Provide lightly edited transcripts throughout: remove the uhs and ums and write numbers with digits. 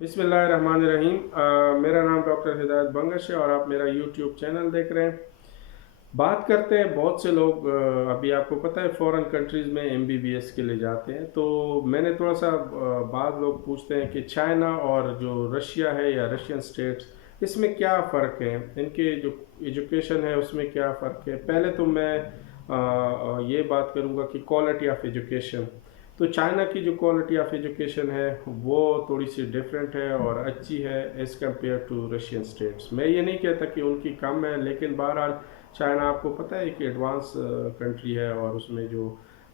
बिस्मिल्लाहिर्रहमानिर्रहीम। मेरा नाम डॉक्टर हिदायत बंगश है और आप मेरा यूट्यूब चैनल देख रहे हैं। बात करते हैं, बहुत से लोग अभी आपको पता है फॉरेन कंट्रीज़ में एमबीबीएस के लिए जाते हैं। तो मैंने थोड़ा सा बाद लोग पूछते हैं कि चाइना और जो रशिया है या रशियन स्टेट्स, इसमें क्या फ़र्क है, इनके जो एजुकेशन है उसमें क्या फ़र्क है। पहले तो मैं ये बात करूँगा कि क्वालिटी ऑफ एजुकेशन। तो चाइना की जो क्वालिटी ऑफ एजुकेशन है वो थोड़ी सी डिफरेंट है और अच्छी है as compared to Russian states. मैं ये नहीं कहता कि उनकी कम है, लेकिन बहरहाल चाइना आपको पता है कि एडवांस कंट्री है और उसमें जो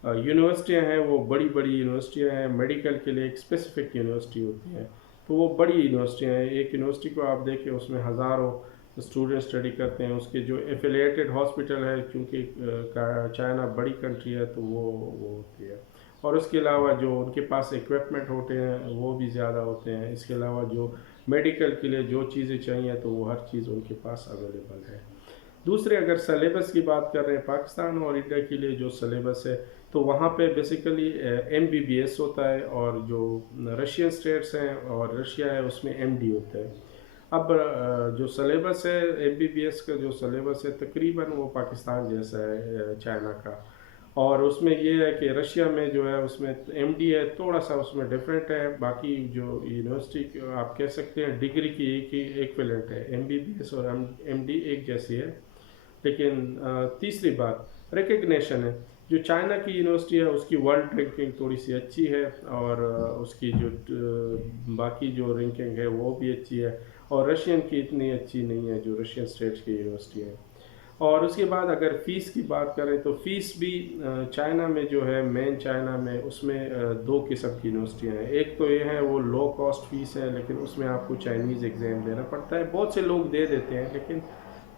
यूनिवर्सिटियाँ हैं वो बड़ी बड़ी यूनिवर्सिटियाँ हैं। मेडिकल के लिए एक स्पेसिफिक यूनिवर्सिटी होती है, तो वो बड़ी यूनिवर्सिटियाँ हैं। एक यूनिवर्सिटी को आप देखें उसमें हज़ारों स्टूडेंट स्टडी करते हैं। उसके जो एफिलिएटेड हॉस्पिटल है, क्योंकि चाइना बड़ी कंट्री है तो वो होती है। और उसके अलावा जो उनके पास इक्विपमेंट होते हैं वो भी ज़्यादा होते हैं। इसके अलावा जो मेडिकल के लिए जो चीज़ें चाहिए तो वो हर चीज़ उनके पास अवेलेबल है। दूसरे अगर सलेबस की बात कर रहे हैं, पाकिस्तान और इंडिया के लिए जो सलेबस है तो वहाँ पे बेसिकली एमबीबीएस होता है, और जो रशियन स्टेट्स हैं और रशिया है उसमें एमडी होता है। अब जो सलेबस है एमबीबीएस का, जो सलेबस है तकरीबन वो पाकिस्तान जैसा है चाइना का। और उसमें ये है कि रशिया में जो है उसमें एमडी है, थोड़ा सा उसमें डिफरेंट है। बाकी जो यूनिवर्सिटी आप कह सकते हैं डिग्री की एक ही इक्विवेलेंट है, एमबीबीएस और एमडी एक जैसी है। लेकिन तीसरी बात रिकग्निशन है। जो चाइना की यूनिवर्सिटी है उसकी वर्ल्ड रैंकिंग थोड़ी सी अच्छी है, और उसकी जो बाकी जो रैंकिंग है वो भी अच्छी है। और रशियन की इतनी अच्छी नहीं है जो रशियन स्टेट्स की यूनिवर्सिटी है। और उसके बाद अगर फ़ीस की बात करें तो फ़ीस भी चाइना में जो है, मेन चाइना में उसमें दो किस्म की यूनिवर्सिटियाँ हैं। एक तो ये है वो लो कॉस्ट फ़ीस है, लेकिन उसमें आपको चाइनीज़ एग्ज़ाम देना पड़ता है। बहुत से लोग दे देते हैं, लेकिन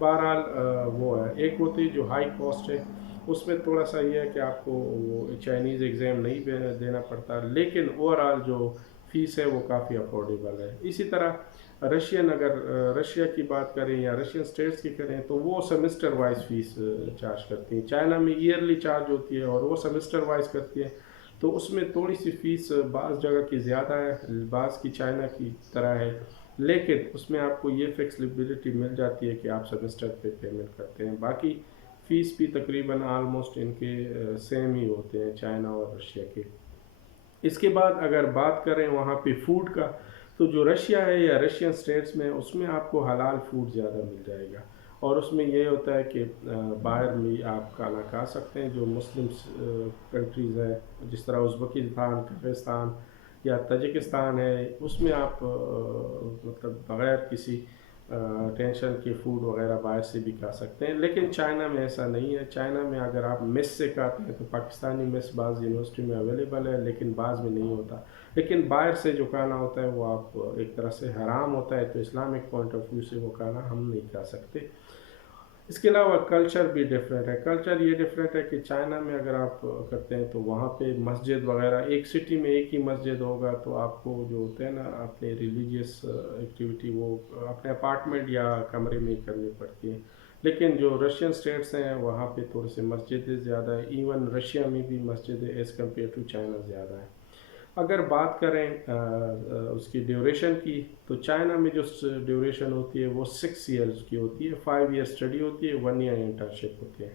बहरहाल वो है। एक होती है जो हाई कॉस्ट है, उसमें थोड़ा सा ये है कि आपको वो चाइनीज़ एग्ज़ाम नहीं देना पड़ता, लेकिन ओवरऑल जो फ़ीस है वो काफ़ी अफोर्डेबल है। इसी तरह रशियन, अगर रशिया की बात करें या रशियन स्टेट्स की करें तो वो सेमेस्टर वाइज फ़ीस चार्ज करती हैं। चाइना में ईयरली चार्ज होती है और वो सेमेस्टर वाइज करती है। तो उसमें थोड़ी सी फ़ीस बाज़ जगह की ज़्यादा है, बाज़ की चाइना की तरह है, लेकिन उसमें आपको ये फ्लेक्सिबिलिटी मिल जाती है कि आप सेमेस्टर पे पेमेंट करते हैं। बाकी फ़ीस भी तकरीबन आलमोस्ट इनके सेम ही होते हैं, चाइना और रशिया के। इसके बाद अगर बात करें वहाँ पे फूड का, तो जो रशिया है या रशियन स्टेट्स में उसमें आपको हलाल फूड ज़्यादा मिल जाएगा। और उसमें ये होता है कि बाहर भी आप खाना खा सकते हैं। जो मुस्लिम कंट्रीज़ हैं जिस तरह उज़्बेकिस्तान, कज़ाकिस्तान या तजिकिस्तान है, उसमें आप मतलब बग़ैर किसी टेंशन के फूड वगैरह बाहर से भी खा सकते हैं। लेकिन चाइना में ऐसा नहीं है। चाइना में अगर आप मेस से खाते हैं तो पाकिस्तानी मेस बाज़ यूनिवर्सिटी में अवेलेबल है, लेकिन बाज़ में नहीं होता। लेकिन बाहर से जो खाना होता है वो आप एक तरह से हराम होता है, तो इस्लामिक पॉइंट ऑफ व्यू से वो खाना हम नहीं खा सकते। इसके अलावा कल्चर भी डिफरेंट है। कल्चर ये डिफरेंट है कि चाइना में अगर आप करते हैं तो वहाँ पे मस्जिद वगैरह, एक सिटी में एक ही मस्जिद होगा, तो आपको जो होते हैं ना अपने रिलीजियस एक्टिविटी वो अपने अपार्टमेंट या कमरे में ही करनी पड़ती है। लेकिन जो रशियन स्टेट्स हैं वहाँ पे थोड़े से मस्जिदें ज़्यादा है। इवन रशिया में भी मस्जिदें एज़ कम्पेयर टू चाइना ज़्यादा है। अगर बात करें उसकी ड्यूरेशन की, तो चाइना में जो ड्यूरेशन होती है वो 6 ईयर्स की होती है। 5 ईयर स्टडी होती है, 1 ईयर इंटर्नशिप होती है।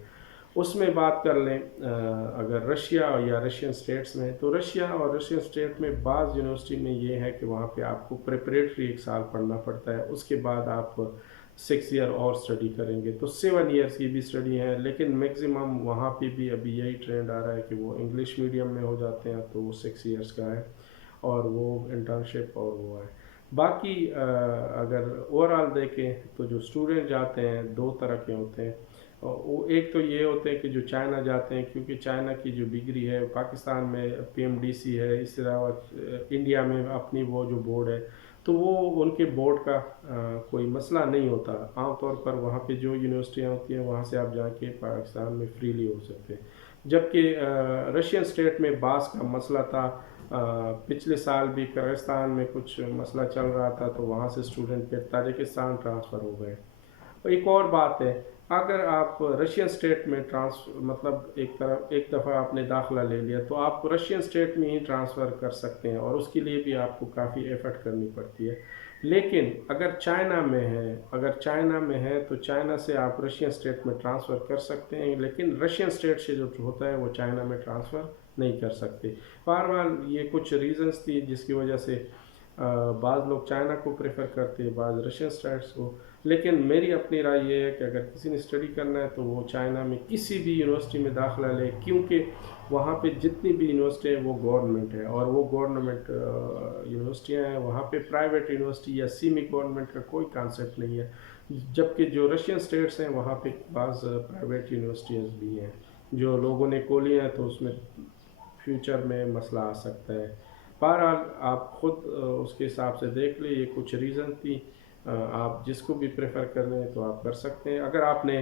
उसमें बात कर लें अगर रशिया या रशियन स्टेट्स में, तो रशिया और रशियन स्टेट में बाज़ यूनिवर्सिटी में ये है कि वहाँ पे आपको प्रिपरेटरी 1 साल पढ़ना पड़ता है। उसके बाद आप 6 ईयर और स्टडी करेंगे तो 7 ईयर्स की भी स्टडी है। लेकिन मैक्सिमम वहाँ पे भी अभी यही ट्रेंड आ रहा है कि वो इंग्लिश मीडियम में हो जाते हैं, तो वो 6 ईयर्स का है और वो इंटर्नशिप और वो है। बाकी अगर ओवरऑल देखें तो जो स्टूडेंट जाते हैं दो तरह के होते हैं। वो एक तो ये होते हैं कि जो चाइना जाते हैं, क्योंकि चाइना की जो डिग्री है पाकिस्तान में पीएमडीसी है, इस तरह इंडिया में अपनी वो जो बोर्ड है, तो वो उनके बोर्ड का कोई मसला नहीं होता। आमतौर पर वहाँ पे जो यूनिवर्सिटियाँ होती हैं वहाँ से आप जाके पाकिस्तान में फ्रीली हो सकते हैं। जबकि रशियन स्टेट में बास का मसला था। पिछले साल भी कज़ाकिस्तान में कुछ मसला चल रहा था, तो वहाँ से स्टूडेंट फिर ताजिकिस्तान ट्रांसफ़र हो गए। और एक और बात है, अगर आप रशियन स्टेट में मतलब एक दफ़ा आपने दाखिला ले लिया तो आप रशियन स्टेट में ही ट्रांसफ़र कर सकते हैं, और उसके लिए भी आपको काफ़ी एफ़र्ट करनी पड़ती है। लेकिन अगर चाइना में है तो चाइना से आप रशियन स्टेट में ट्रांसफ़र कर सकते हैं, लेकिन रशियन स्टेट से जो होता है वो चाइना में ट्रांसफ़र नहीं कर सकते। बहरहाल ये कुछ रीज़न्स थी जिसकी वजह से बाज़ लोग चाइना को प्रेफर करते हैं, बाज़ रशियन स्टेट्स को। लेकिन मेरी अपनी राय ये है कि अगर किसी ने स्टडी करना है तो वो चाइना में किसी भी यूनिवर्सिटी में दाखिला ले, क्योंकि वहाँ पे जितनी भी यूनिवर्सिटी है वो गवर्नमेंट है, और वो गवर्नमेंट यूनिवर्सिटियाँ हैं। वहाँ पे प्राइवेट यूनिवर्सिटी या सेमी गवर्नमेंट का कोई कॉन्सेप्ट नहीं है। जबकि जो रशियन स्टेट्स हैं वहाँ पे बाज़ प्राइवेट यूनिवर्सिटीज़ भी हैं जो लोगों ने खोली हैं, तो उसमें फ्यूचर में मसला आ सकता है। बहरहाल आप ख़ुद उसके हिसाब से देख लें। ये कुछ रीज़न थी, आप जिसको भी प्रेफर कर रहे हैं तो आप कर सकते हैं। अगर आपने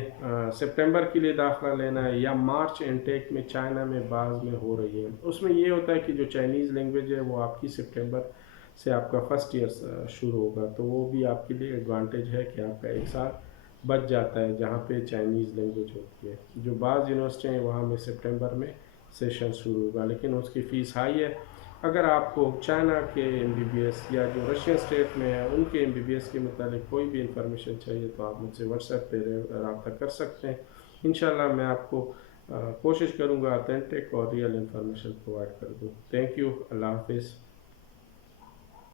सितंबर के लिए दाखिला लेना है या मार्च इनटेक में चाइना में बाज़ में हो रही है, उसमें ये होता है कि जो चाइनीज़ लैंग्वेज है वो आपकी सितंबर से आपका फ़र्स्ट ईयर शुरू होगा, तो वो भी आपके लिए एडवांटेज है कि आपका एक साल बच जाता है जहाँ पे चाइनीज़ लैंग्वेज होती है। जो बाज़ यूनिवर्सिटी हैं वहाँ में सितंबर में सेशन शुरू होगा, लेकिन उसकी फ़ीस हाई है। अगर आपको चाइना के एमबीबीएस या जो रशियन स्टेट में है उनके एमबीबीएस के मुतालिक कोई भी इंफॉर्मेशन चाहिए तो आप मुझसे व्हाट्सएप पे रब्ता कर सकते हैं। इंशाल्लाह मैं आपको कोशिश करूँगा ऑथेंटिक और रियल इंफॉर्मेशन प्रोवाइड कर दूँ। Thank you. अल्लाह हाफिज़।